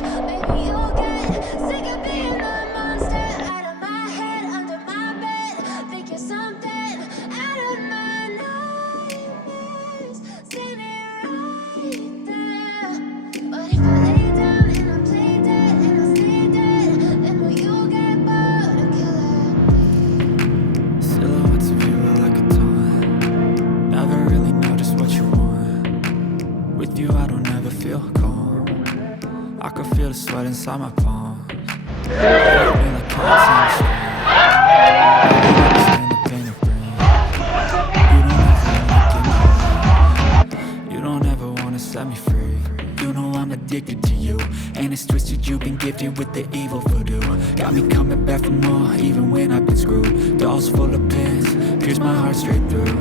Maybe you'll get sick of being the monster out of my head, under my bed. Think you're something out of my nightmares. Standing right there. But if I lay down and I play dead and I stay dead, then will you get bored of killing me? Silhouettes of you are like a taunt. Never really know just what you want. With you I don't ever feel calm. I can feel the sweat inside my palms. You hold me like cats in the stream. You understand the pain of rain. You don't ever wanna set me free. You know I'm addicted to you, and it's twisted. You've been gifted with the evil voodoo. Got me coming back for more, even when I've been screwed. Dolls full of pins, pierce my heart straight through.